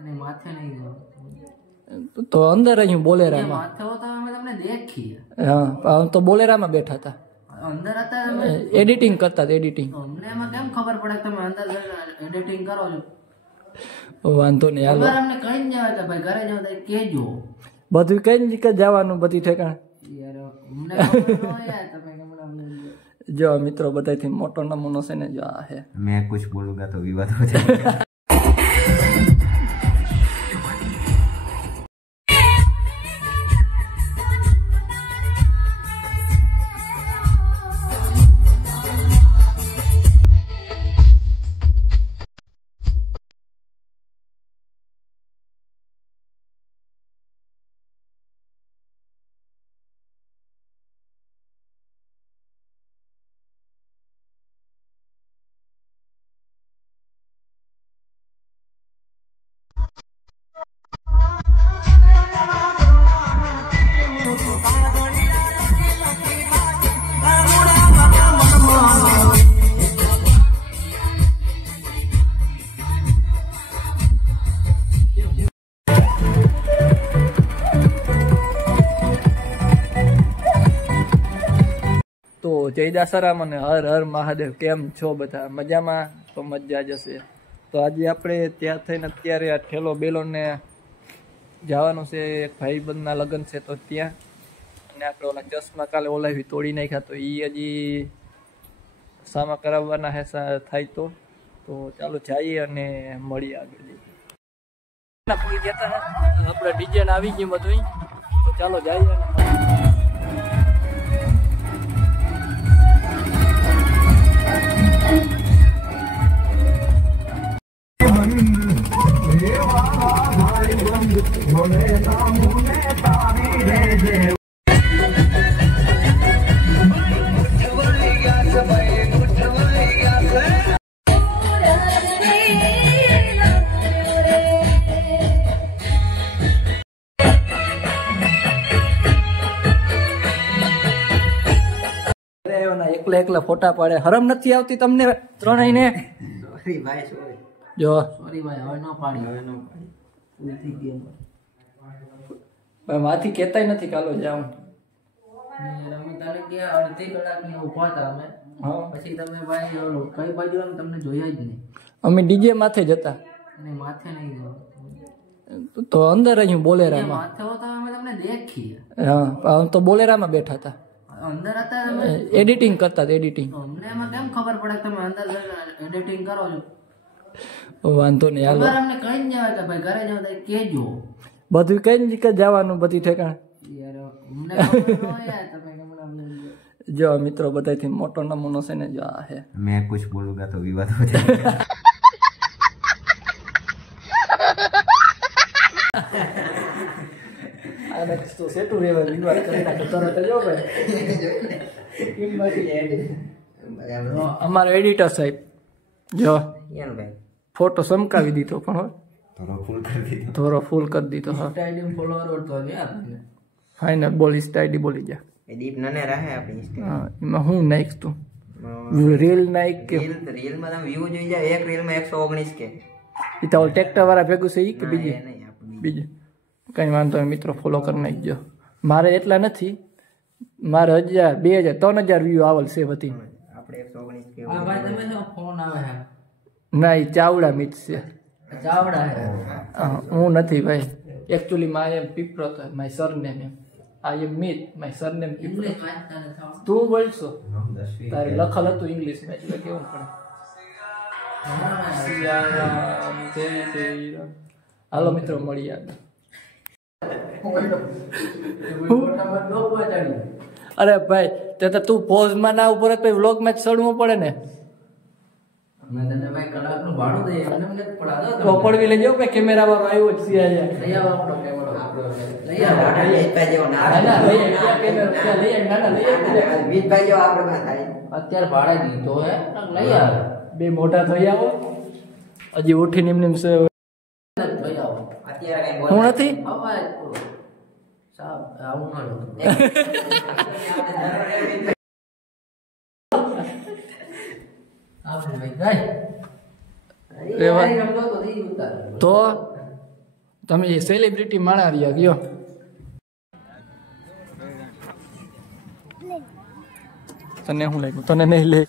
नहीं माथे नहीं जाओ तो अंदर रही बोलेरा में माथे हो तो हमें तुमने देखी है। हाँ तो बोलेरा में बैठा था अंदर आता है एडिटिंग करता था एडिटिंग हमने में केम खबर पड़े तुम अंदर एडिटिंग करो છો વાંધો નહીં હાલો ખબર અમને કઈ ન આવે કે ભાઈ ઘરે જાવ તો કેજો બધું કઈ કે જવાનું બધી ઠેકાણ યાર અમને ખબર ન હોય તમે હમણાં જો મિત્રો બધાથી મોટો નમૂનો છે ને જો આ છે मैं कुछ बोलूंगा तो विवाद हो जाएगा તો જયદાસરામ અને હર હર મહાદેવ કેમ છો બધા મજામાં તો મજા જશે તો આજે આપણે ત્યાં થઈને અત્યારે આ ઠેલો બેલોને જવાનું છે એક ભાઈબંધના લગ્ન છે તો ત્યાં અને આપણે ઓલા ચશ્મા કાલે ઓલાવી તોડી નાખ્યા તો એ હજી સામા કરાવવાના હે થાય તો ચાલો જઈએ અને મળીએ આગળ પૂરી જતા આપણે ડીજે આવી ગયું બધું તો ચાલો જઈએ અને એકલા એકલા ફોટા પાડે હરમ નથી આવતી તમને ત્રણેયને સોરી ભાઈ સોરી જો સોરી ભાઈ હવે ન પાડી પૂરી થઈ ગઈ ભાઈ માથી કહેતાય નથી કાલો જાઉં અમે તારે ગયા અડધી કલાકની ઉભા હતા અમે હા પછી તમે ભાઈ ઓલો કઈ બાજુ એમ તમને જોયા જ નહીં અમે ડીજે માથે જતા અને માથે નહીં જાઓ તો અંદર રહ્યું બોલેરામાં માથે હો તો અમે તમને દેખી હા તો બોલેરામાં બેઠા હતા અંદર હતા એડિટિંગ કરતા હતા એડિટિંગ અમને એમાં કેમ ખબર પડે તમે અંદર એડિટિંગ કરો છો વાંધો નહીં હાલો ખબર અમને કઈ ન આવે કે ભાઈ ઘરે જાવ તો કેજો બધું કઈ કે જવાનું બધી ઠેકાણ યાર અમને ખબર ન હોય તમે હમણાં જો મિત્રો બધાથી મોટો નમૂનો છે ને જો આ છે मैं कुछ बोलूंगा तो विवाद हो जाएगा તો સેટું રેવા વિવાદ કરી નાખો તરત જ ભાઈ અમારો એડિટર સાહેબ જો ફોટો સમકાવી દીધો પણ થોડો ફૂલ કરી દીધો હા આઈડી ફોલોવર તો ગયા તમને ફાઇનલ બોલ આઈડી બોલી જા દીપ નને રહે આપણી હા એમાં હું નાખ તું રીલ નાખ કે રીલ માં તમે વ્યૂ જોઈ જાવ એક રીલ માં 119 કે એ તો ટ્રેક્ટર વાળા ભેગું છે ઈ કે બીજું કઈ વાંધો નહીં મિત્રો ફોલો કરી નાખજો મારે એટલા નથી મારે 1000 2000 3000 વ્યૂ આવેલ છે બધી આપણે 119 કે હા ભાઈ તમે ફોન આવે હે ના એ ચાવડા મિત છે ચાવડા હે હું નથી ભાઈ એકચ્યુઅલી માય એમ પીપરો તો માય સરનેમ એમ I am Meet my surname Pipro English વાંચતા ન થાવ તું બોલશો તારે લખલ હતું ઇંગ્લિશમાં એટલે કેવું પડે સિયારામ જય જય રામ હાલો મિત્રો મળીએ આગળ અરે ભાઈ તે તો તું પોઝ માં ના ઉપર જ વ્લોગ માં જ ચડવું પડે ને મેં તને ભાઈ કલાકનું ભાડું દઈએ એમને મને પડાદો તો પડવી લેજો કે કેમેરા વાળો આવ્યો છે આજે લઈ આવો આપણો કેમેરો લઈ આવો અત્યારે ભાડે દીધો હે લઈ આવો બે મોટા થઈ આવો હજી ઉઠીને એમને લઈ આવો અત્યારે કઈ હું નથી અવાજ સાહેબ આવું ન લો આપણે ભાઈ ગઈ રેવા. ગઈ તો દી ઉતાર તો તમે સેલિબ્રિટી માણા રહ્યા ગયો તને શું લાગ્યું તને નહીં લે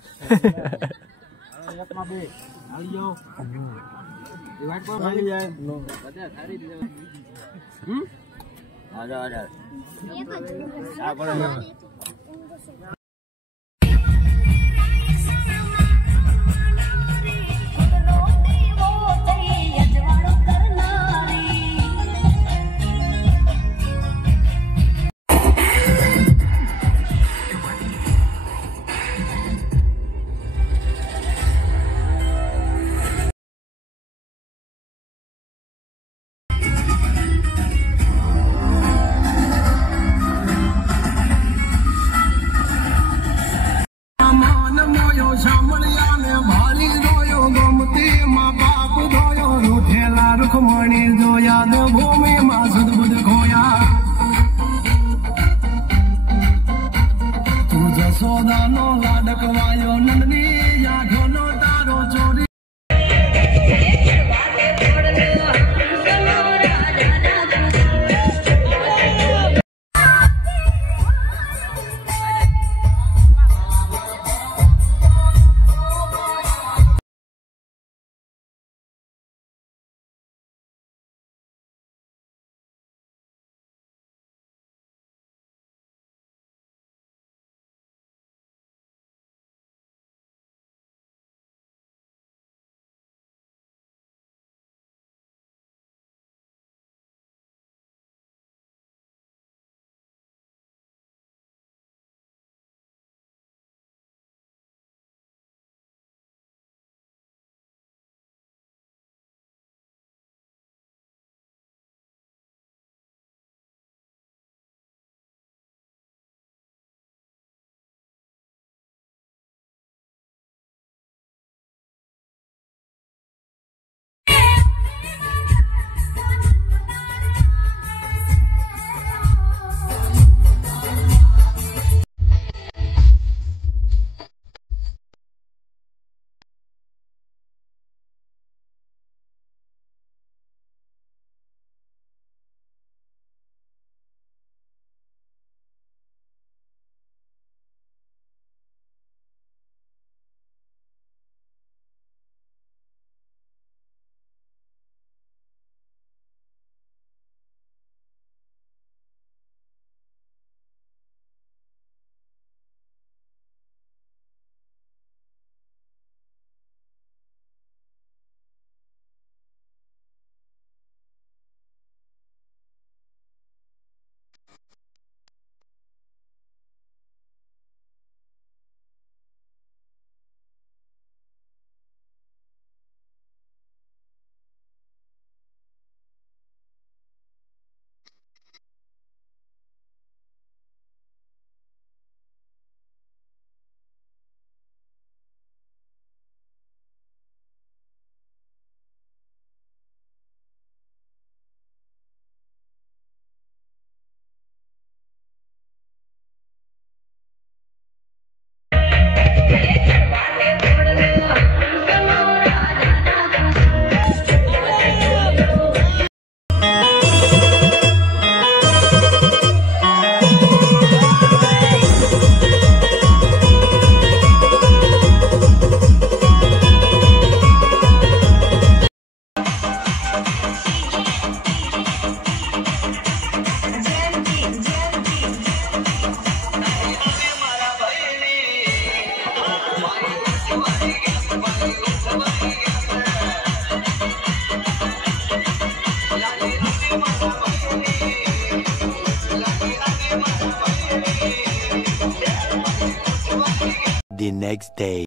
The next day.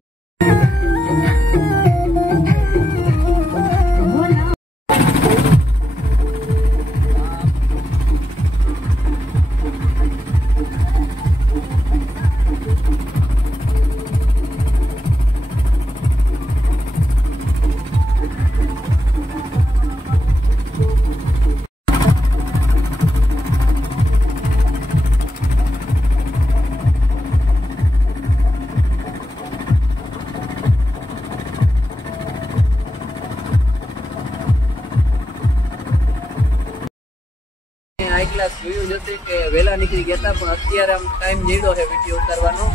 કદાચ જોયું જશે કે વહેલા નીકળી ગયા હતા, પણ અત્યારે આમ ટાઈમ જડ્યો છે વિડીયો ઉતારવાનો.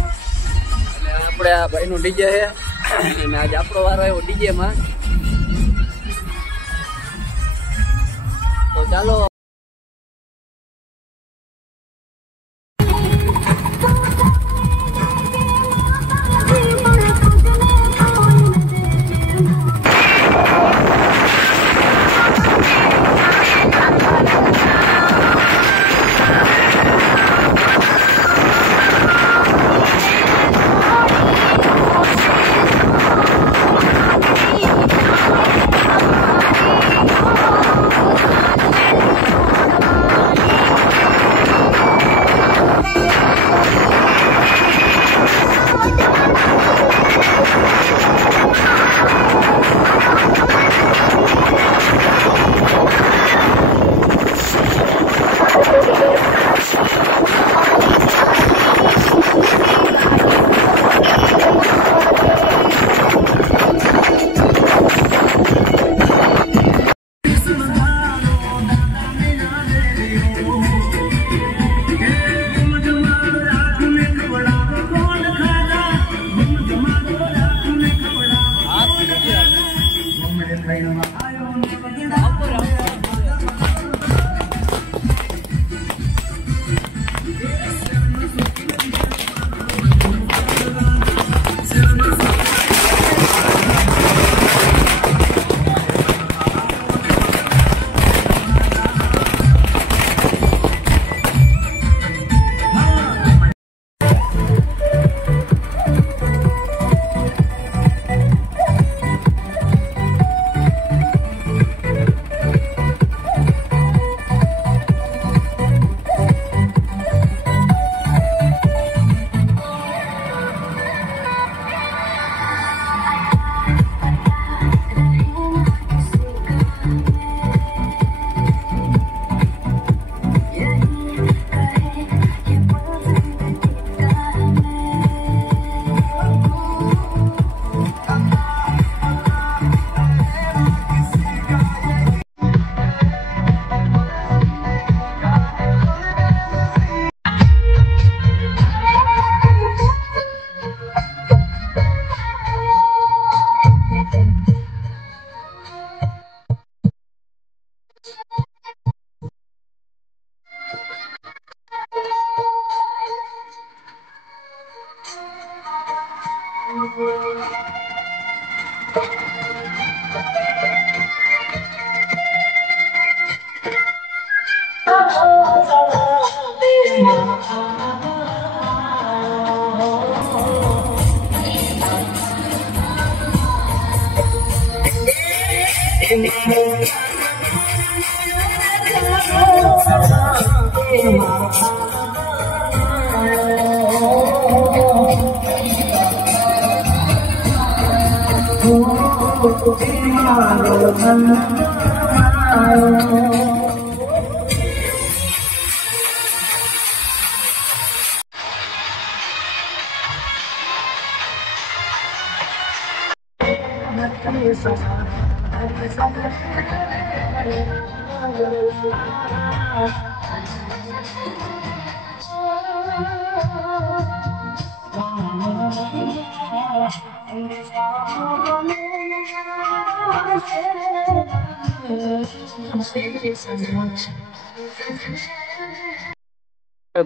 અને આપણે આ ભાઈનું ડીજે છે અને આજે આપણો વારો આવ્યો ડીજેમાં. તો ચાલો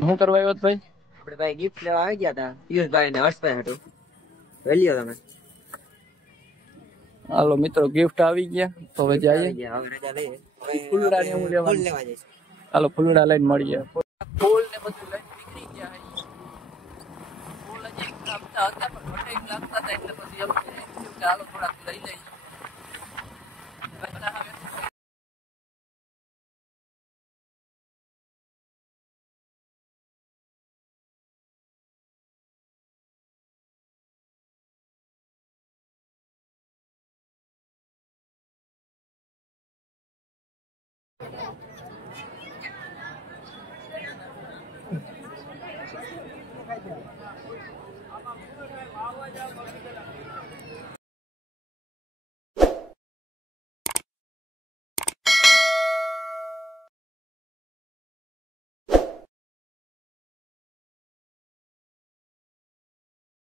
હું કરવા આવ્યો ભાઈ? આપણે ભાઈ ગિફ્ટ લેવા આવી ગયા હતા પિયુષભાઈ ને હર્ષભાઈ હાટુ. વેલ્યો તમે. હાલો મિત્રો, ગિફ્ટ આવી ગયા તો હવે જઈએ. હવે રજા લઈએ. ફૂલડા ને હું લેવા ફૂલ લેવા જઈશ. હાલો ફૂલડા લઈને મળીએ. ફૂલ ને બધું લઈને નીકળી ગયા. ફૂલ હજી લાગતા હતા પણ ટાઈમ લાગતા હતા એટલે પછી એમ કે હાલો થોડાક લઈ લઈએ.